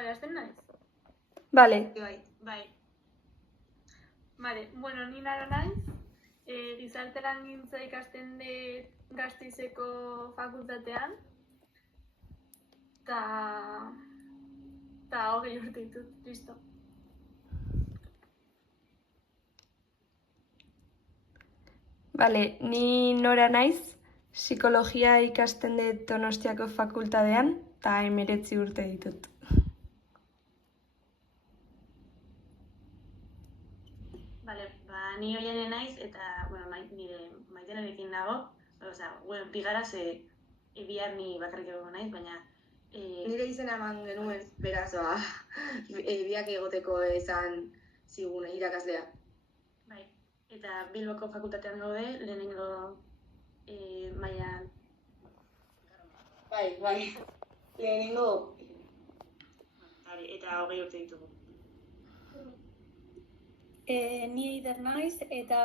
Vale, hasten naiz? Vale. Bai. Vale, bueno, ni nara naiz. Gizarte langintza ikasten dut Gasteizeko fakultatean. Ta 20 urte ditut, listo. Vale, ni Nora naiz, psikologia ikasten dut Donostiako fakultatean, eta 19 urte ditut. Vale, ni Oiane naiz, eta, nire Maitenarekin nago, bigaraz, bihar ni bakarrik egongo naiz, baina... Nire izena eman genuen, beraz, biak egoteko esan zigun irakaslea. Bai, eta Bilboko fakultatean gaude, lehenengo mailan... Bai, lehenengo... Eta 20 urte ditugu. Ni Eider naiz, eta,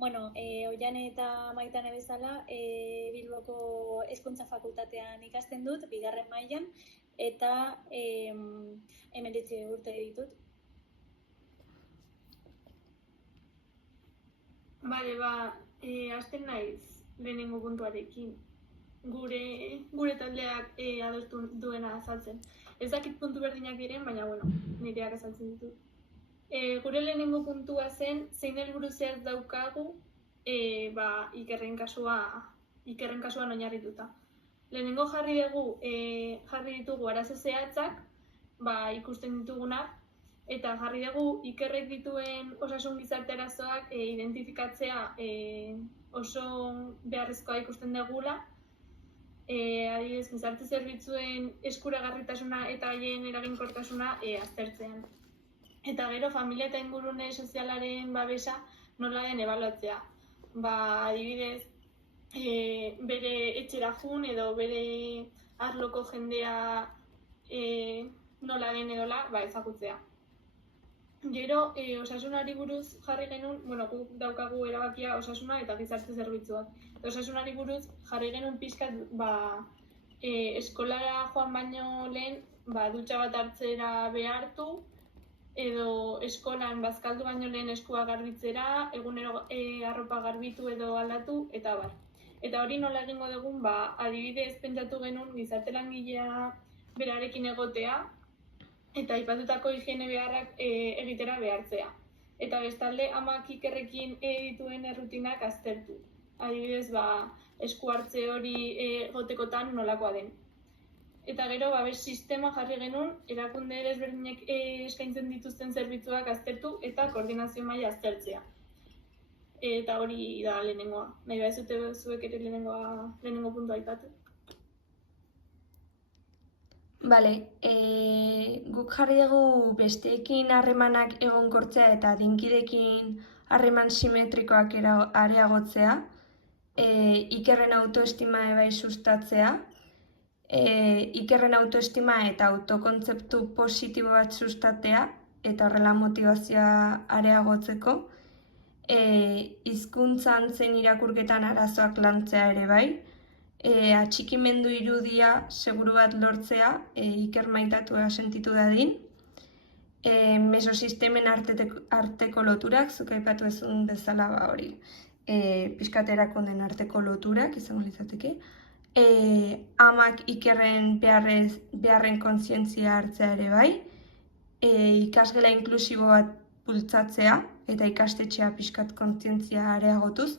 Oiane eta Maitane bezala, Bilboko Hezkuntza Fakultatean ikasten dut, 2. mailan, eta 19 urte ditut. Bale, hasten naiz lehenengo puntuarekin. Gure taldeak adostu duena azaltzen. Ez dakit puntu berdinak diren, baina, nireak azaltzen ditut. Gure lehenengo puntua zen, zein helburu zehatz daukagu Ikerren kasuan oinarrituta. Lehenengo jarri ditugu arazo zehatzak, ikusten ditugunak, eta jarri dugu Ikerrek dituen osasun gizarte arazoak identifikatzea oso beharrezkoa ikusten dugula. Adibidez, gizarte zerbitzuen eskuragarritasuna eta haien eraginkortasuna aztertzean. Eta gero, familia eta ingurune sozialaren babesa nola den ebaluatzea. Adibidez, bere etxera jun edo bere arloko jendea nola den edola ezagutzea. Gero, osasunari buruz jarri genuen, guk daukagu erabakia osasuna eta gizarte zerbitzuak. Osasunari buruz jarri genuen pixkat, eskolara joan baino lehen, dutxa bat hartzera behartu, edo eskolan bazkaldu baino lehen eskua garbitzera, egunero arropa garbitu edo aldatu, eta bar. Eta hori nola egingo dugun, adibidez pentsatu genuen gizarte langilea berarekin egotea, eta aipatutako higiene beharrak egitera behartzea. Eta bestalde, amak Ikerrekin dituen errutinak aztertu. Adibidez, esku hartze hori egotekotan nolakoa den. Eta gero, babes sistema jarri genuen, erakunde desberdinek eskaintzen dituzten zerbitzuak aztertu eta koordinazio maila aztertzea. Eta hori da lehenengoa. Nahi zute zuek ere lehenengo puntua aipatu. Bale, guk jarri dugu besteekin harremanak egonkortzea eta adinkideekin harreman simetrikoak areagotzea, Ikerren autoestima bai sustatzea, Ikerren autoestima eta autokontzeptu positibo bat sustatzea eta horrela motivazioa areagotzeko, hizkuntzan zein irakurketan arazoak lantzea ere bai, atxikimendu irudia seguru bat lortzea, Iker maitatua sentitu dadin, mesosistemen arteko loturak, zuk aipatu ezun bezala hori, pixkaterako den arteko loturak izango litzateke, amak Ikerren beharren kontzientzia hartzea ere bai, ikasgela inklusibo bat bultzatzea eta ikastetxea pixkat kontzientzia areagotuz,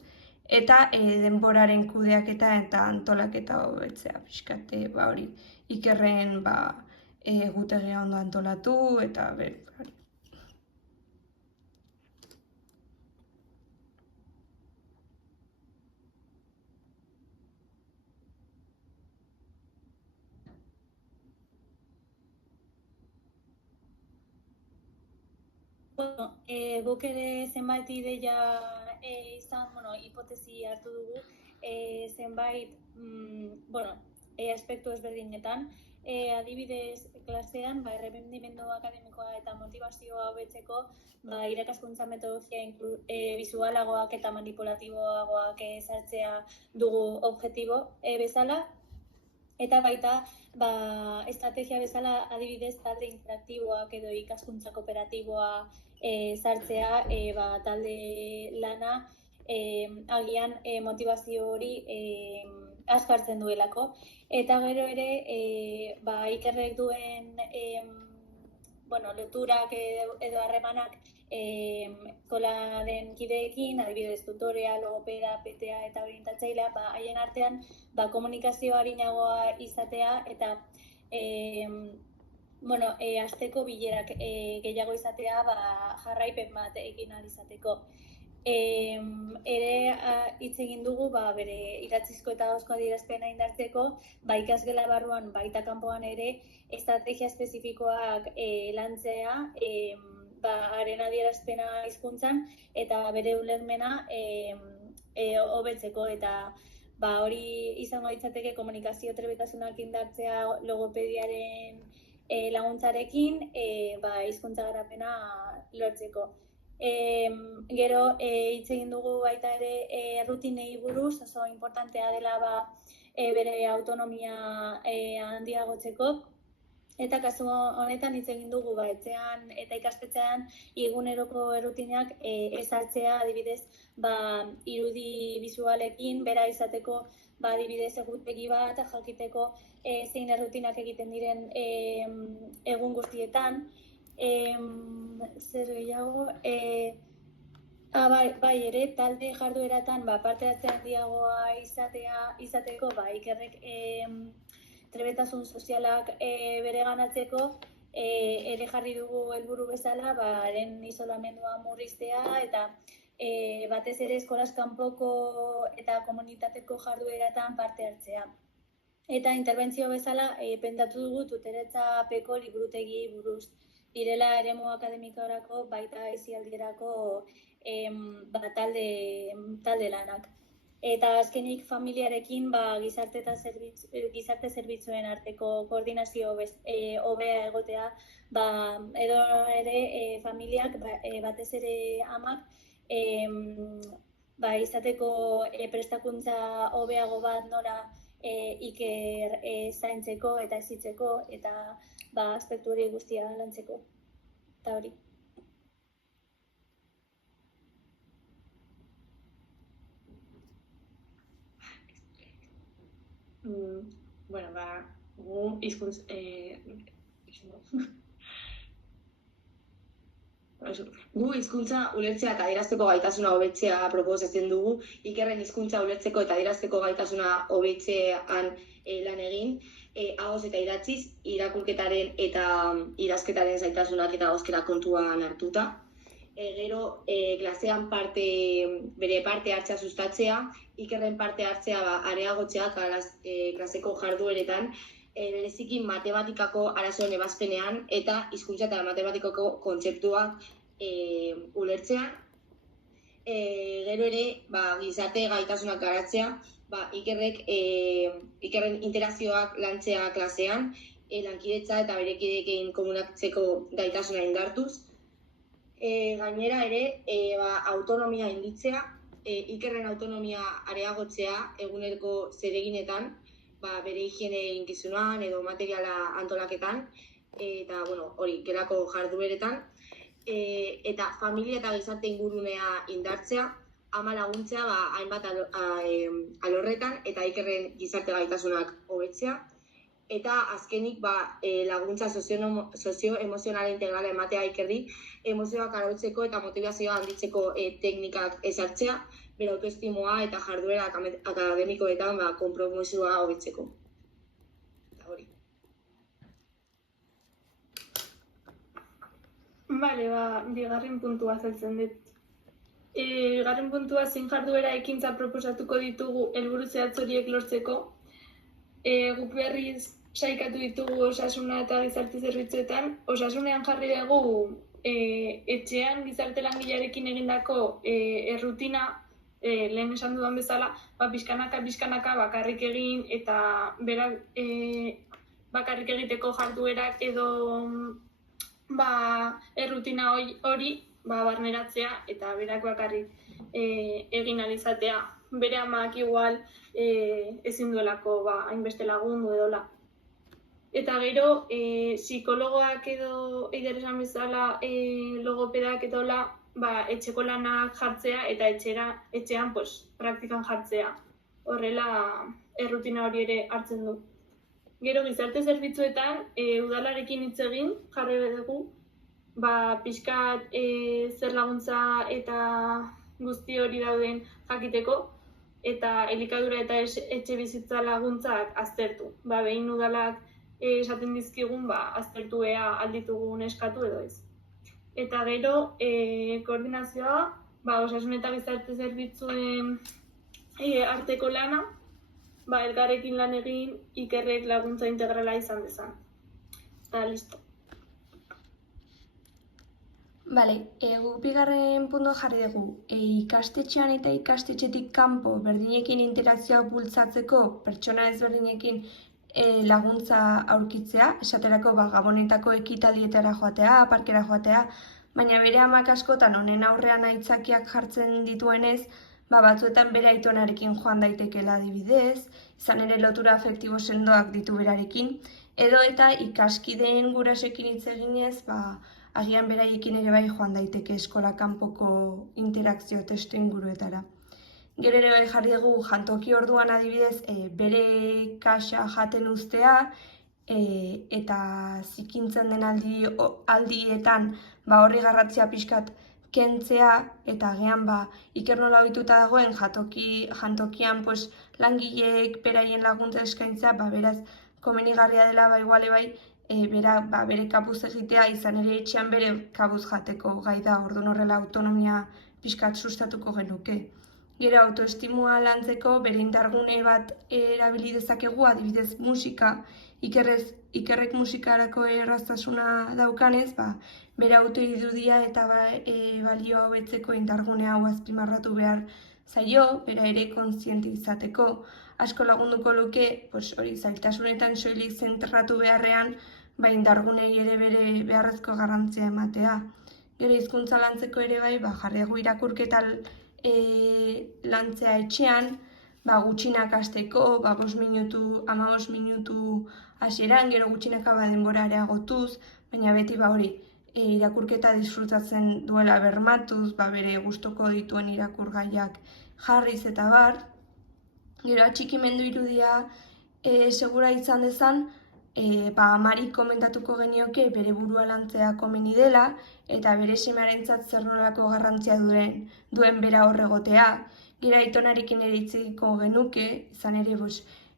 eta denboraren kudeaketa eta antolaketa hobetzea pixkat hori Ikerren egutegia ondo antolatu eta hori. Guk ere zenbait ideia izan, hipotesi hartu dugu, zenbait, aspektu ezberdinetan. Adibidez, klasean, errendimendu akademikoa eta motivazioa hobetzeko, irakaskuntza metodologia bizualagoak eta manipulatiboagoak sartzea dugu objektibo bezala. Eta baita, estrategia bezala adibidez talde interaktiboak edo ikaskuntza kooperatiboa sartzea, talde lana agian motivazio hori azkartzen duelako. Eta gero ere, ikerrek duen loturak edo harremanak kolaren kideekin, adibidez tutorea, logopeda, PTA eta orientatzailea, haien artean komunikazio arinagoa izatea eta asteko bilerak gehiago izatea jarraipen bat egin ahal izateko. Ere hitz egin dugu bere idatzizko eta ahozko adierazpena indartzeko, ikasgela barruan baita kanpoan ere estrategia espezifikoak lantzea, haren adierazpena hizkuntzan eta bere ulermena hobetzeko eta hori izango litzateke komunikazio trebetasunak indartzea logopediaren laguntzarekin, hizkuntza garapena lortzeko. Gero hitz egin dugu baita ere rutinei buruz, oso importantea dela bere autonomia handiagotzeko. Eta kasu honetan hitz egin dugu etxean eta ikastetxean eguneroko errutinak ezartzea, adibidez, irudi bisualekin bera izateko, adibidez, egutegi bat jakiteko zein errutinak egiten diren egun guztietan. Zer gehiago, ere talde jardueratan parte hartzea handiagoa izateko, ikerrek trebetasun sozialak bereganatzeko ere jarri dugu helburu bezala haren isolamendua murriztea eta batez ere eskolaz kanpoko eta komunitateko jardueratan parte hartzea. Eta interbentzio bezala pentsatu dugu tutoretza peko liburutegi buruz. Direla eremu akademikorako baita aisialdirako talde lanak. Eta azkenik familiarekin gizarte zerbitzuen arteko koordinazio hobea egotea, edo ere familiak, batez ere amak, izateko prestakuntza hobeago bat nora iker zaintzeko eta ezitzeko eta aspektu hori guztia lantzeko. Eta hori. Gu hizkuntz Gu hizkuntza ulertzea eta adierazteko gaitasuna hobetzea proposatzen dugu. Ikerren hizkuntza ulertzeko eta adierazteko gaitasuna hobetzean lan egin, ahoz eta idatziz, irakurketaren eta idazketaren zaitasunak eta ahozkera kontuan hartuta. Gero, klasean bere parte hartzea sustatzea, ikerren parte hartzea areagotzea klaseko jardueretan, bereziki matematikako arazoen ebazpenean eta hizkuntza eta matematikako kontzeptuak ulertzea. Gero ere, gizarte gaitasunak garatzea, ikerren interakzioak lantzea klasean, lankidetza eta berekideekin komunikatzeko gaitasuna indartuz. Gainera ere, autonomia handitzea, ikerren autonomia areagotzea eguneroko zereginetan, bere higiene eginkizunan edo materiala antolaketan, eta hori, gelako jardueretan, eta familia eta gizarte ingurunea indartzea, ama laguntzea hainbat alorretan eta ikerren gizarte gaitasunak hobetzea, eta azkenik laguntza sozio-emozionala integrala ematea ikerri, emozioak arautzeko eta motivazioa handitzeko teknikak ezartzea, bere autoestimoa eta jarduera akademikoetan konpromisoa hobetzeko. Eta hori. Bigarren puntua azaltzen dut. Bigarren puntua zein jarduera ekintza proposatuko ditugu helburu zehatz horiek lortzeko. Guk berriz saikatu ditugu osasuna eta gizarte zerbitzuetan. Osasunean jarri dugu etxean gizarte langilearekin egindako errutina, lehen esan dudan bezala, pixkanaka bakarrik egin eta berak bakarrik egiteko jarduerak edo errutina hori barneratzea eta berak bakarrik egin ahal izatea. bere amak igual ezin duelako hainbeste lagundu edola. Eta gero, psikologoak edo eider esan bezala logopedak edola, etxeko lanak jartzea eta etxean praktikan jartzea. Horrela, errutina hori ere hartzen du. Gero, gizarte zerbitzuetan, udalarekin hitz egin jarri dugu, pixkat zer laguntza eta guzti hori dauden jakiteko, eta elikadura eta etxe bizitza laguntzak aztertu. Behin udalak esaten dizkigun, aztertu ea alditugun eskatu edo ez. Eta gero, koordinazioa, osasun eta gizarte zerbitzuen arteko lana, elkarrekin lan egin ikerrek laguntza integrala izan dezan. Eta listo. Bale, guk bigarren puntua jarri dugu. Ikastetxean eta ikastetxetik kanpo berdinekin interakzioa bultzatzeko pertsona ezberdinekin laguntza aurkitzea, esaterako gabonetako ekitaldietara joatea, parkera joatea, baina bere amak askotan honen aurrean aitzakiak jartzen dituenez, batzuetan bere aitonarekin joan daitekeela adibidez, izan ere lotura afektibo sendoak ditu berarekin, edo eta ikaskideen gurasoekin hitz eginez, agian beraiekin ere bai joan daiteke eskola kanpoko interakzio testu inguruetara. Gero ere bai jarri dugu jantoki orduan adibidez bere kaxa jaten uztea eta zikintzen den aldietan horri garratzea pixkat kentzea eta agian iker nola ohituta dagoen jantokian langileek beraien laguntza eskaintza, beraz komenigarria dela iguale bere kapuz egitea, izan ere etxean bere kabuz jateko gai da, orduan horrela autonomia pixkat sustatuko genuke. Gero autoestimua lantzeko bere indargune bat erabili dezakegu, adibidez musika, ikerrek musikarako erraztasuna daukanez, bere autoirudia eta balioa hobetzeko indargune hau azpimarratu behar zaio, bera ere kontziente izateko. Asko lagunduko luke, hori zailtasunetan soilik zentratu beharrean, indargunei ere bere beharrezko garrantzia ematea. Gero hizkuntza lantzeko ere jarri dugu irakurketa lantzea etxean, gutxinak hasteko, 15 minutu hasieran, gero gutxinaka denbora areagotuz, baina beti irakurketa disfrutatzen duela bermatuz, bere gustoko dituen irakurgaiak jarriz eta bar. Gero atxikimendu irudia segura izan dezan, amari komentatuko genioke bere burua lantzea komeni dela eta bere semearentzat zer nolako garrantzia duen bera horregotea. Gero aitonarekin eritziko genuke, izan ere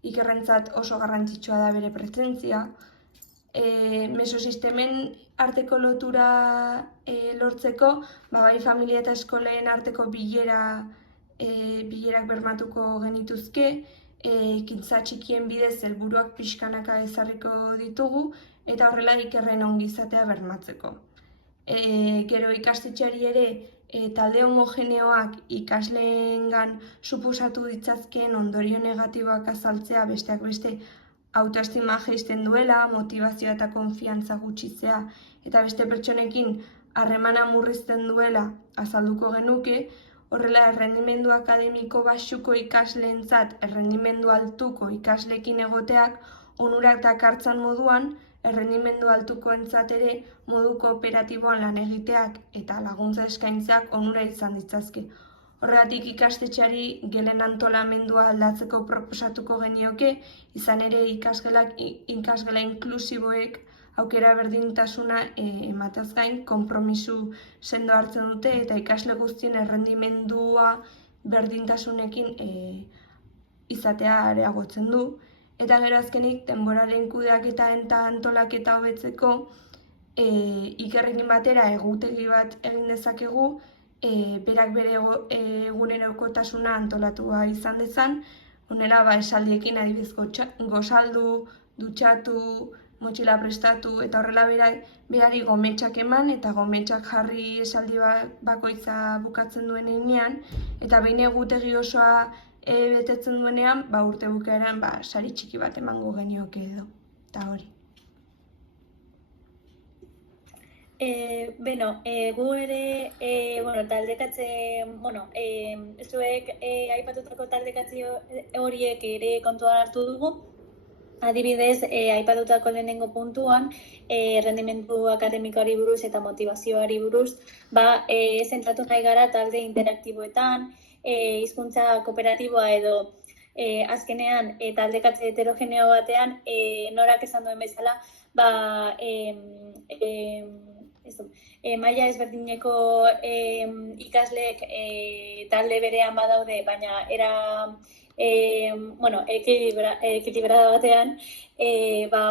ikerrentzat oso garrantzitsua da bere presentzia. Mesosistemen arteko lotura lortzeko, bai familia eta eskoleen arteko bilerak bermatuko genituzke, ekintza txikien bidez helburuak pixkanaka ezarriko ditugu eta horrela ikerren ongizatea bermatzeko. Gero ikastetxeari ere talde homogeneoak ikasleengan suposatu ditzazkeen ondorio negatiboak azaltzea besteak beste autoestima jaisten duela, motivazioa eta konfiantza gutxitzea eta beste pertsonekin harremana murrizten duela azalduko genuke. Horrela, errendimendu akademiko baxuko ikasleentzat errendimendu altuko ikasleekin egoteak onurak dakartzan moduan, errendimendu altukoentzat ere modu kooperatiboan lan egiteak eta laguntza eskaintzak onura izan ditzazke. Horregatik ikastetxeari gelen antolamendua aldatzeko proposatuko genioke, izan ere ikasgela inklusiboek aukera berdintasuna emataz gain, konpromisu sendo hartzen dute eta ikasle guztien errendimendua berdintasunekin izatea areagotzen du. Eta gero azkenik, denboraren kudeaketa eta antolaketa hobetzeko ikerrekin batera egutegi bat egin dezakegu, berak bere egunerokotasuna antolatua izan dezan, honela esaldiekin adibidez gozaldu, dutxatu, motxila prestatu eta horrela berari gometxak eman eta gometxak jarri esaldi bakoitza bukatzen duen heinean eta behin egutegi osoa betetzen duenean, urte bukaeran sari txiki bat emango genioke edo, eta hori. Gu ere, taldekatze, zuek aipatutako taldekatze horiek ere kontuan hartu dugu. Adibidez, aipatutako lehenengo puntuan, rendimendu akademikoari buruz eta motivazioari buruz, zentratu nahi gara talde interaktiboetan, hizkuntza kooperatiboa edo azkenean taldekatze heterogeneo batean, norak esan duen bezala, maila ezberdineko ikasleek talde berean badaude, baina era ekilibrada batean,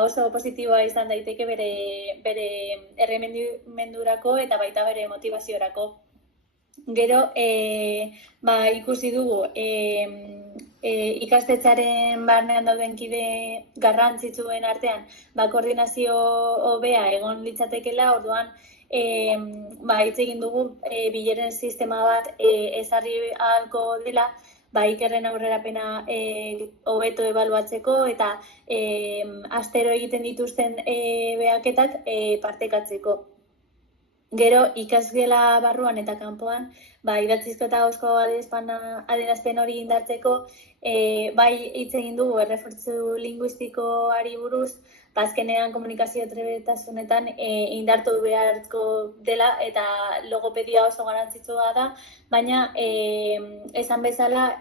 oso positiboa izan daiteke bere erremendurako eta baita bere motivaziorako. Gero, ikusi dugu ikastetxearen barnean dauden kide garrantzitsuen artean, koordinazio hobea egon litzatekela, orduan hitz egin dugu bileren sistema bat ezarri ahalko dela, ikerren aurrerapena hobeto ebaluatzeko eta astero egiten dituzten behaketak partekatzeko. Gero, ikasgela barruan eta kanpoan, idatzizko eta ahozko adierazpen hori indartzeko, hitz egin dugu errefortzu linguistikoari buruz, azkenean komunikazio trebetasunetan indartu beharko dela eta logopedia oso garantzitsua da, baina esan bezala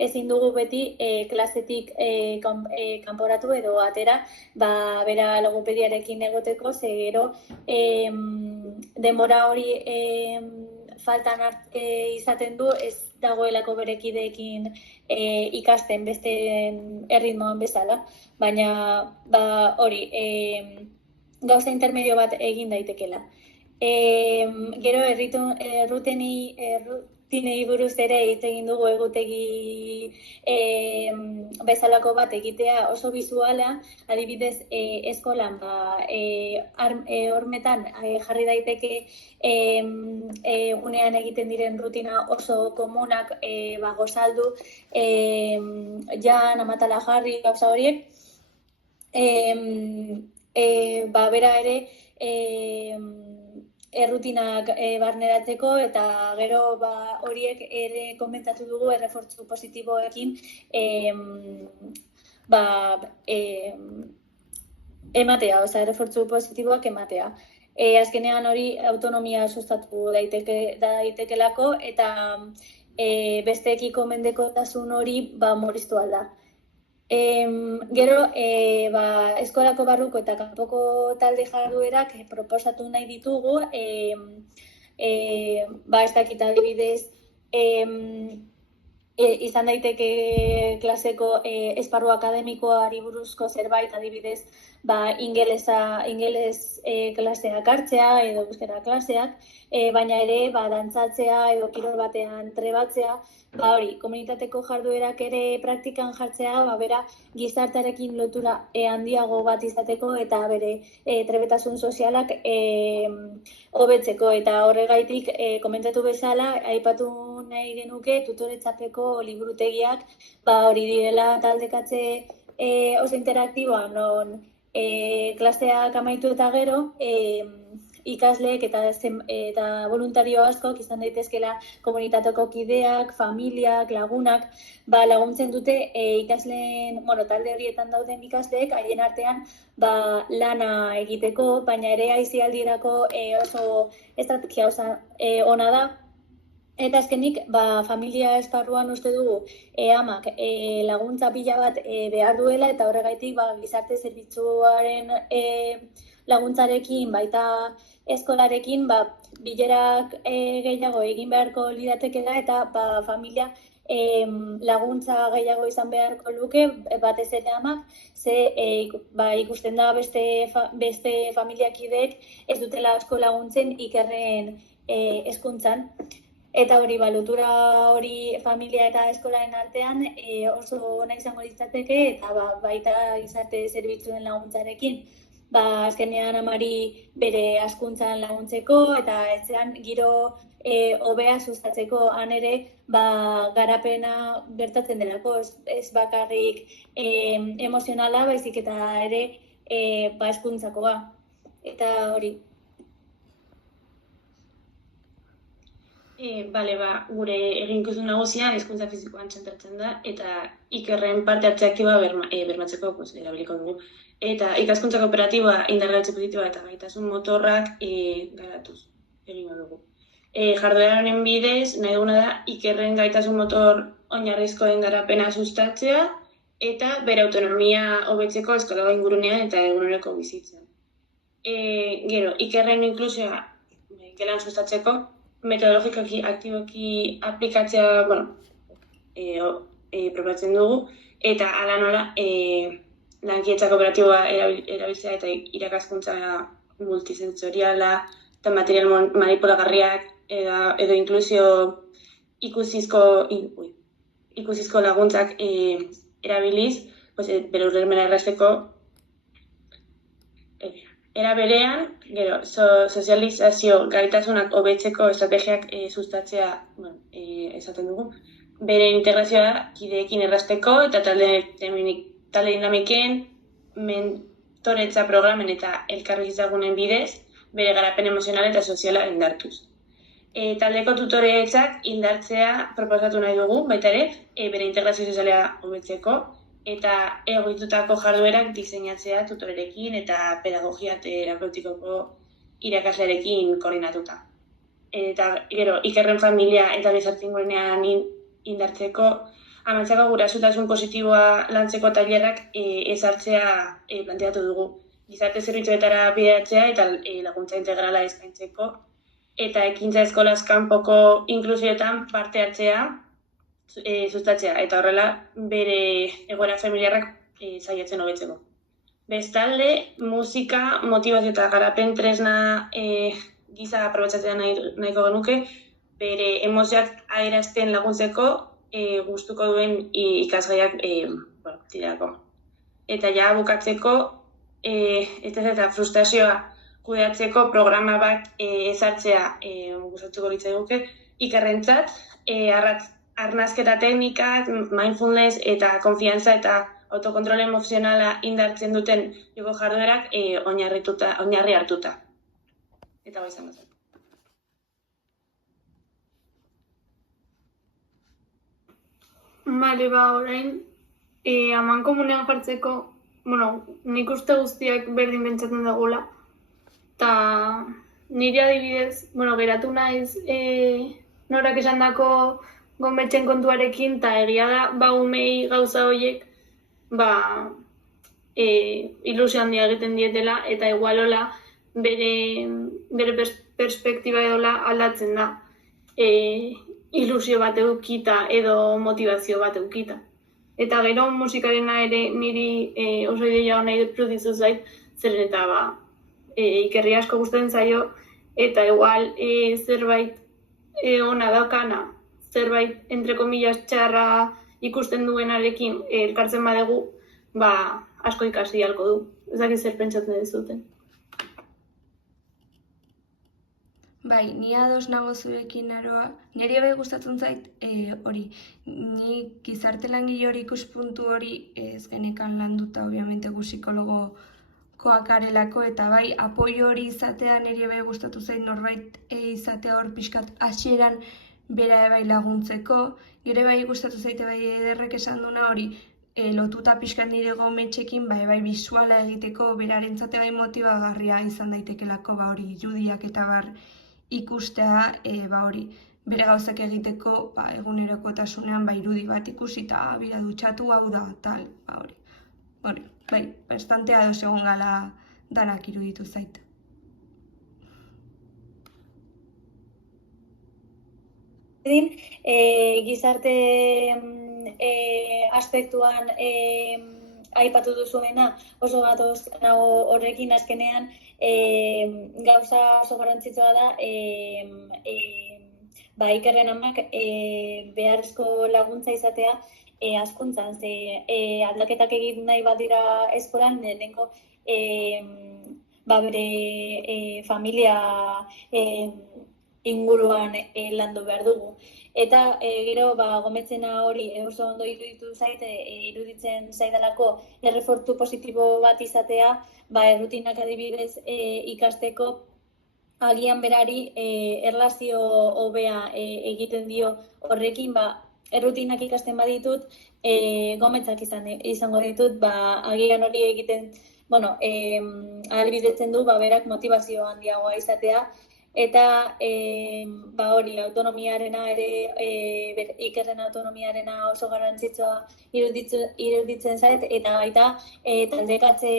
ezin dugu beti klasetik kanporatu edo atera, bera logopediarekin egoteko, ze gero denbora hori faltan izaten du, ez dagoelako berekideekin ikasten beste erritmoan bezala, baina hori, gauza intermedio bat egin daitekela. Gero errutinei buruz ere hitz egin dugu, egutegi bezalako bat egitea oso bizuala, adibidez eskolan hormetan jarri daiteke egunean egiten diren rutina oso komunak, gozaldu, jan, amatala jarri, gauza horiek, bera ere errutinak barneratzeko eta gero horiek ere komentatu dugu errefortzu positiboekin ematea, errefortzu positiboak ematea. Azkenean hori autonomia sustatu daitekelako eta besteekiko mendekotasun hori murriztu alda. Gero, eskolako barruko eta kanpoko talde jarduerak proposatu nahi ditugu, ez dakit adibidez, izan daiteke klaseko esparru akademikoari buruzko zerbait, adibidez, ingeles klaseak hartzea edo euskara klaseak, baina ere dantzatzea edo kirol batean trebatzea, hori, komunitateko jarduerak ere praktikan jartzea, bera gizartearekin lotura handiago bat izateko eta bere trebetasun sozialak hobetzeko, eta horregaitik komentatu bezala, aipatu nahi genuke tutoretzapeko liburutegiak, hori direla taldekatze oso interaktiboa, non klaseak amaitu eta gero, ikasleek eta voluntario askok izan daitezkela komunitateko kideak, familiak, lagunak, laguntzen dute ikasleen, talde horietan dauden ikasleek haien artean lana egiteko, baina ere aisialdirako oso estrategia ona da. Eta azkenik, familia esparruan uste dugu amak laguntza pila bat behar duela eta horregaitik gizarte zerbitzuaren laguntzarekin baita eskolarekin bilerak gehiago egin beharko lidatekela eta familia laguntza gehiago izan beharko luke, batez ere amak, ze ikusten da beste familiakideek ez dutela asko laguntzen ikerren hezkuntzan. Eta hori, lotura hori familia eta eskolaren artean oso ona izango litzateke eta baita gizarte zerbitzuen laguntzarekin. Azkenean amari bere hazkuntzan laguntzeko eta etxean giro hobea sustatzeko, han ere garapena gertatzen delako, ez bakarrik emozionala, baizik eta ere hezkuntzakoa. Eta hori. Gure eginkizun nagusia hezkuntza fisikoan zentratzen da eta Ikerren parte hartze aktiboa bermatzeko erabiliko dugu. Eta ikaskuntza kooperatiboa indargabetu positiboa eta gaitasun motorrak garatuz egingo dugu. Jarduera honen bidez, nahi duguna da Ikerren gaitasun motor oinarrizkoen garapena sustatzea eta bere autonomia hobetzeko eskola ingurunean eta eguneroko bizitzan. Gero, Ikerren inklusioa gelan sustatzeko, metodologikoki aktiboki aplikatzea, proposatzen dugu, eta hala nola lankidetza kooperatiboa erabiltzea eta irakaskuntza multisensoriala eta material manipulagarriak edo inklusio ikusizko laguntzak erabiliz, bere ulermena errazteko. Era berean, gero, sozializazio gaitasunak hobetzeko estrategiak sustatzea esaten dugu. Bere integrazioa kideekin errazteko eta talde dinamiken, mentoretza programen eta elkarbizitzgunen bidez, bere garapen emozional eta soziala indartuz. Taldeko tutoreetzak indartzea proposatu nahi dugu, baita ere, bere integrazio soziala hobetzeko, eta egokitutako jarduerak diseinatzea tutorerekin eta pedagogia terapeutikoko irakaslearekin koordinatuta. Eta gero, Ikerren familia eta gizarte ingurunean indartzeko, amantzako gurasutasun positiboa lantzeko tailerrak ezartzea planteatu dugu. Gizarte zerbitzuetara bideratzea eta laguntza integrala eskaintzeko, eta ekintza eskolaz kanpoko inklusioetan parte hartzea sustatzea, eta horrela bere egoera familiarrak saiatzen hobetzeko. Bestalde, musika, motibazio eta garapen tresna gisa aprobetxatzea nahiko genuke, bere emozioak adierazten laguntzeko gustuko duen ikasgaiak tirako. Eta ja bukatzeko, eta frustrazioa kudeatzeko programa bat ezartzea gustatuko litzaiguke Ikerrentzat, arnazketa teknikak, mindfulness eta konfiantza eta autokontrol emozionala indartzen duten joko jarduerak oinarri hartuta. Eta hori izango zen. Bale, orain, amankomunean jartzeko, nik uste guztiak berdin pentsatzen dugula. Eta nire adibidez, geratu naiz norak esan dako gonbetzen kontuarekin, eta egia da, umei gauza horiek, ilusio handia egiten dietela, eta igualola bere perspektiba edola aldatzen da. Ilusio bat edukita edo motivazio bat edukita. Eta gero musikarena ere niri oso ideia nahi dut produzitu zait, zeren eta Ikerri asko gustatzen zaio, eta igual zerbait ona daukana, zerbait entre comillas txarra ikusten duenarekin elkartzen badegu, asko ikasi halko du. Ez dakit zer pentsatzen duzuten. Bai, ni ados nago zurekin aroa. Niri bai gustatzen zait hori. Ni gizarte langile hori ikuspuntu hori ez genekan landuta, obviamente gu psikologokoak garelako, eta bai, apoio hori izatea niri bai gustatu zait, norbait izatea hor pixkat hasieran bera bai laguntzeko. Gero bai gustatu zaite bai ederrek esan duna hori lotuta pixkat nire gometxekin bai bisuala egiteko berarentzat bai motibagarria izan daitekelako hori irudiak eta ikustea hori bere gauzak egiteko egunerokotasunean irudi bat ikusita bira dutxatu hau da tal hori. Bai, bastante ados egon gala danak iruditu zait. Gizarte aspektuan aipatu duzuena oso gatoz horrekin azkenean gauza oso garrantzitsua da Ikerren amak beharrezko laguntza izatea hazkuntzan, ze aldaketak egin nahi badira eskolan, lehenengo bere familia inguruan landu behar dugu. Eta gero gometzena hori oso ondo iruditzen zaidalako errefortu positibo bat izatea, errutinak adibidez ikasteko agian berari erlazio hobea egiten dio horrekin, errutinak ikasten baditut, gometzak izango ditut, agian hori egiten, ahalbidetzen du, berak motivazio handiagoa izatea, eta hori autonomiarena ere, Ikerren autonomiarena oso garrantzitsua iruditzen zait, eta baita taldekatze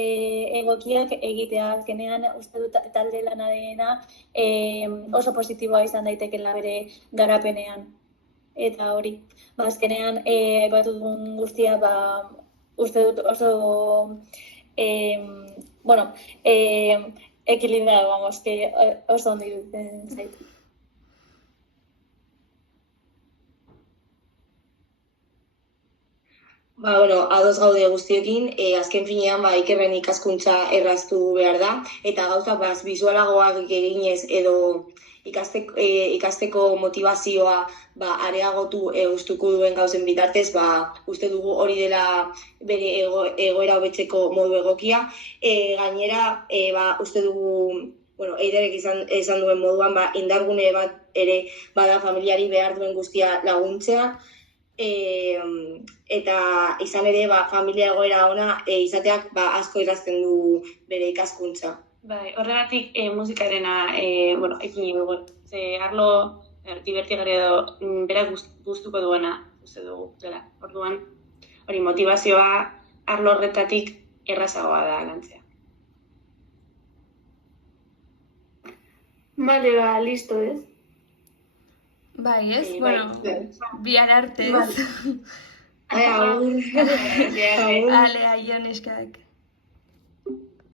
egokiak egitea, azkenean uste dut talde lanarena oso positiboa izan daitekeela bere garapenean. Eta hori, azkenean aipatu dugun guztia, uste dut oso ekilibrado, oso ondo iruditzen zait. Ados gaude guztiekin, azken finean Ikerren ikaskuntza erraztu behar da, eta gauzak bizualagoak eginez edo ikasteko motivazioa areagotu gustuko duen gauzen bitartez, uste dugu hori dela bere egoera hobetzeko modu egokia. Gainera, uste dugu, Eiderek esan duen moduan, indargune bat ere bada familiari behar duen guztia laguntzea, eta izan ere familia egoera ona izateak asko errazten du bere ikaskuntza. Bai, horregatik musikarena ekin dugu. Ze arlo divertigarria edo berak gustuko duena uste dugu dela. Orduan, hori motivazioa arlo horretatik errazagoa da lantzea. Bale, listo, ez? Bai, ez? Bihar arte, ez? Agur. Ale, aion eskak.